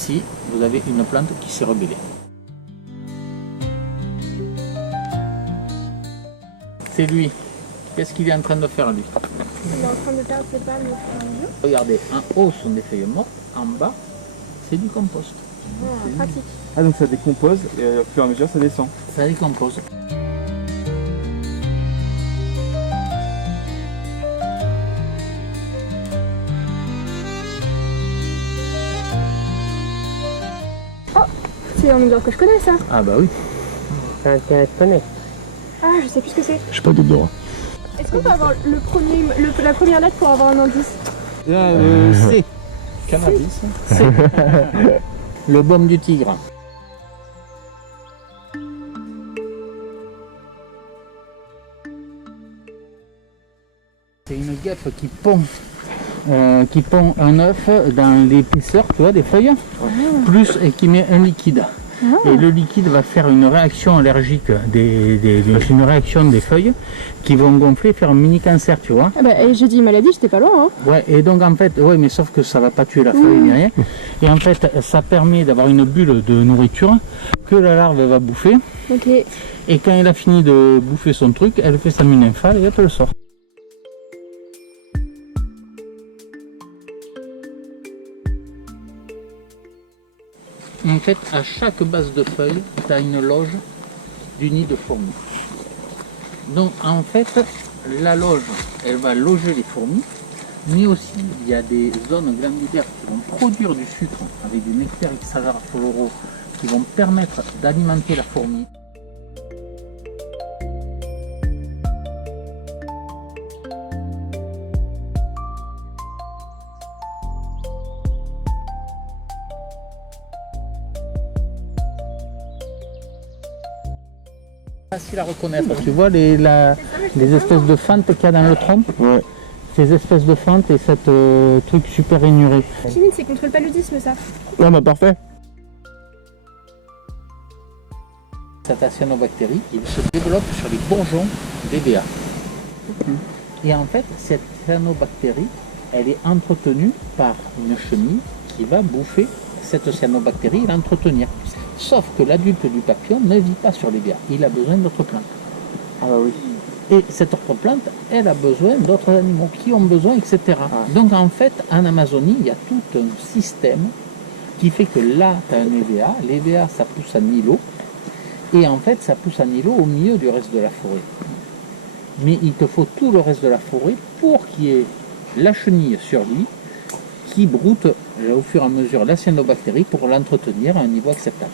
ici, vous avez une plante qui s'est rebellée. C'est lui. Qu'est-ce qu'il est en train de faire lui? Il est en train de perdre ses palmes au fur et à mesure. Regardez, en haut sont des feuilles mortes, en bas c'est du compost. Ah, pratique. Ah donc ça décompose et au fur et à mesure ça descend. Ça décompose. C'est un odeur que je connais ça. Ah bah oui. Ça intéresse pas, mec. Ah, je sais plus ce que c'est. Je sais pas d'odorat. Est-ce qu'on peut avoir la première lettre pour avoir un indice? C'est cannabis. C'est le baume du tigre. C'est une guêpe qui pond un œuf dans l'épaisseur, tu vois, des feuilles, plus et qui met un liquide. Et le liquide va faire une réaction allergique, une réaction des feuilles qui vont gonfler, faire un mini cancer, tu vois. Ah bah, j'ai dit maladie, j'étais pas loin. Hein. Ouais, et donc en fait, ouais, mais sauf que ça va pas tuer la feuille ni rien. Et en fait, ça permet d'avoir une bulle de nourriture que la larve va bouffer. Ok. Et quand elle a fini de bouffer son truc, elle fait sa mue nymphale et hop, elle sort. En fait, à chaque base de feuille, tu as une loge du nid de fourmis. Donc en fait, la loge, elle va loger les fourmis, mais aussi il y a des zones glandulaires qui vont produire du sucre avec des nectaires extravagants floraux qui vont permettre d'alimenter la fourmi. Facile à reconnaître, tu vois les espèces de fentes qu'il y a dans le tronc. Ouais. Ces espèces de fentes et cette truc super rainuré. Chimine, c'est contre le paludisme ça. Ah bah parfait. Cette cyanobactérie, il se développe sur les bourgeons d'EVA. Et en fait, cette cyanobactérie, elle est entretenue par une chenille qui va bouffer cette cyanobactérie et l'entretenir. Sauf que l'adulte du papillon ne vit pas sur l'EVA, il a besoin d'autres plantes. Ah bah oui. Et cette autre plante, elle a besoin d'autres animaux qui ont besoin, etc. Donc en fait, en Amazonie, il y a tout un système qui fait que là, tu as un EVA. L'EVA, ça pousse en îlot. Et en fait, ça pousse en îlot au milieu du reste de la forêt. Mais il te faut tout le reste de la forêt pour qu'il y ait la chenille sur lui qui broute au fur et à mesure la cyanobactérie pour l'entretenir à un niveau acceptable.